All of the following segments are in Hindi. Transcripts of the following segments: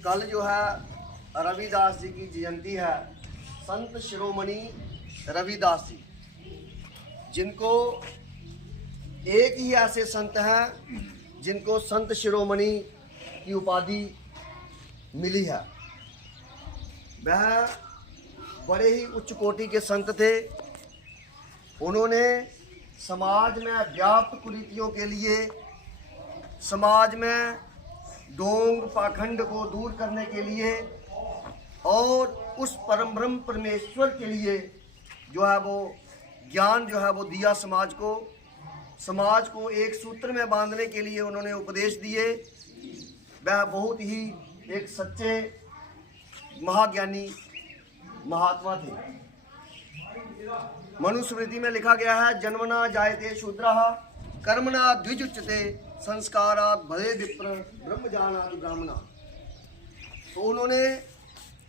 कल जो है रविदास जी की जयंती है। संत शिरोमणि रविदास जी, जिनको एक ही ऐसे संत हैं जिनको संत शिरोमणि की उपाधि मिली है। वह बड़े ही उच्च कोटि के संत थे। उन्होंने समाज में व्याप्त कुरीतियों के लिए, समाज में ढोंग पाखंड को दूर करने के लिए और उस परम ब्रह्म परमेश्वर के लिए जो है वो ज्ञान जो है वो दिया। समाज को एक सूत्र में बांधने के लिए उन्होंने उपदेश दिए। वह बहुत ही एक सच्चे महाज्ञानी महात्मा थे। मनुस्मृति में लिखा गया है, जन्मना जायते शूद्रः कर्मणा द्विजुच्यते संस्कारात् भवे विप्र ब्रह्मजानाति ब्राह्मणः। तो उन्होंने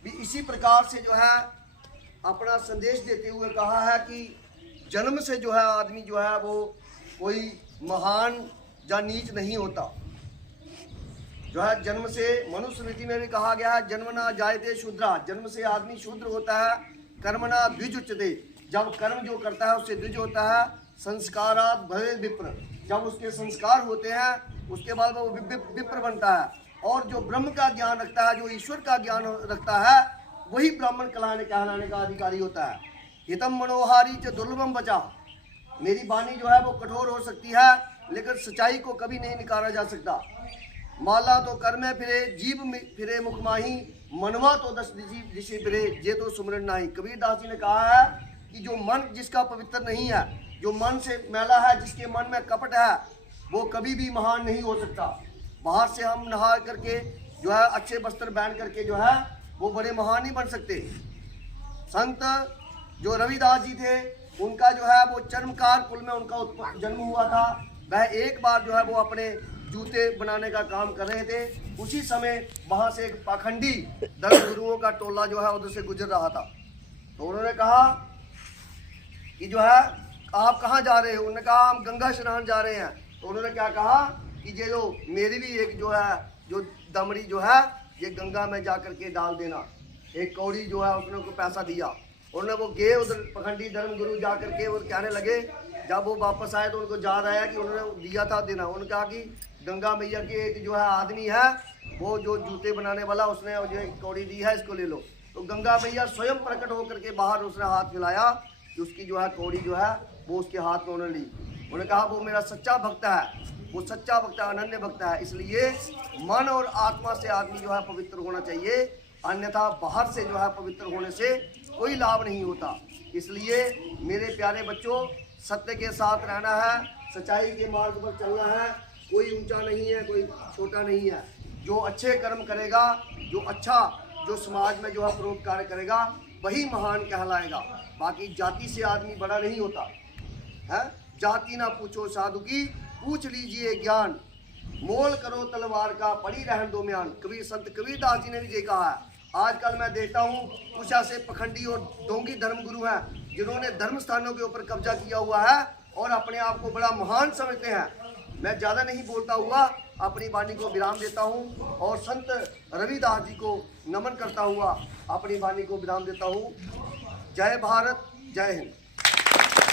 भी इसी प्रकार से जो है अपना संदेश देते हुए कहा है कि जन्म से जो है आदमी जो है वो कोई महान या नीच नहीं होता। जो है जन्म से, मनुस्मृति में भी कहा गया है, जन्मना जायते शूद्रः, जन्म से आदमी शूद्र होता है। कर्मणा द्विजुच्यते, जब कर्म जो करता है उससे द्विज होता है। संस्कारात् भवे विप्र, जब उसके संस्कार होते हैं उसके बाद वो विप्र बनता है। और जो ब्रह्म का ज्ञान रखता है, जो ईश्वर का ज्ञान रखता है, वही ब्राह्मण कहलाने का अधिकारी होता है। हितम मनोहारी च दुर्लभम बचा, मेरी वाणी जो है वो कठोर हो सकती है लेकिन सच्चाई को कभी नहीं निकाला जा सकता। माला तो कर में फिरे, जीव फिरे मुख माही, मनवा तो 10 दिशे फिरे, जे तो सुमरन नाही। कबीरदास जी ने कहा है कि जो मन जिसका पवित्र नहीं है, जो मन से मैला है, जिसके मन में कपट है, वो कभी भी महान नहीं हो सकता। बाहर से हम नहा करके जो है अच्छे वस्त्र पहन करके जो है वो बड़े महान नहीं बन सकते। संत जो रविदास जी थे, उनका जो है वो चर्मकार कुल में उनका जन्म हुआ था। वह एक बार जो है वो अपने जूते बनाने का काम कर रहे थे। उसी समय वहाँ से एक पाखंडी धर्म गुरुओं का टोला जो है उधर से गुजर रहा था। तो उन्होंने कहा कि जो है आप कहाँ जा रहे हो? उन्होंने कहा हम गंगा स्नान जा रहे हैं। तो उन्होंने क्या कहा कि ये जो मेरी भी एक जो है जो दमड़ी जो है ये गंगा में जा करके डाल देना। एक कौड़ी जो है उसने उनको पैसा दिया। उन्होंने वो गए उधर, पखंडी धर्म गुरु जा करके वो कहने लगे, जब वो वापस आए तो उनको याद आया कि उन्होंने दिया था देना। उन्होंने कहा कि गंगा मैया के एक जो है आदमी है, वो जो जूते बनाने वाला, उसने जो कौड़ी दी है, इसको ले लो। तो गंगा मैया स्वयं प्रकट होकर के बाहर उसने हाथ मिलाया कि उसकी जो है कौड़ी जो है वो उसके हाथ में उन्होंने ली। उन्होंने कहा वो मेरा सच्चा भक्त है, वो सच्चा भक्त है, अनन्य भक्त है। इसलिए मन और आत्मा से आदमी जो है पवित्र होना चाहिए, अन्यथा बाहर से जो है पवित्र होने से कोई लाभ नहीं होता। इसलिए मेरे प्यारे बच्चों, सत्य के साथ रहना है, सच्चाई के मार्ग पर चलना है। कोई ऊंचा नहीं है, कोई छोटा नहीं है। जो अच्छे कर्म करेगा, जो समाज में जो है परोपकार करेगा, वही महान कहलाएगा। बाकी जाति से आदमी बड़ा नहीं होता है। जाति ना पूछो साधु की, पूछ लीजिए ज्ञान। मोल करो तलवार का, पड़ी रहन दो म्यान। कबीर संत कबीरदास जी ने भी ये कहा है। आजकल मैं देखता हूँ कुछ ऐसे पखंडी और ढोंगी धर्म गुरु हैं जिन्होंने धर्म स्थानों के ऊपर कब्जा किया हुआ है और अपने आप को बड़ा महान समझते हैं। मैं ज़्यादा नहीं बोलता हुआ अपनी वाणी को विराम देता हूँ और संत रविदास जी को नमन करता हुआ अपनी वाणी को विराम देता हूँ। जय भारत, जय हिंद।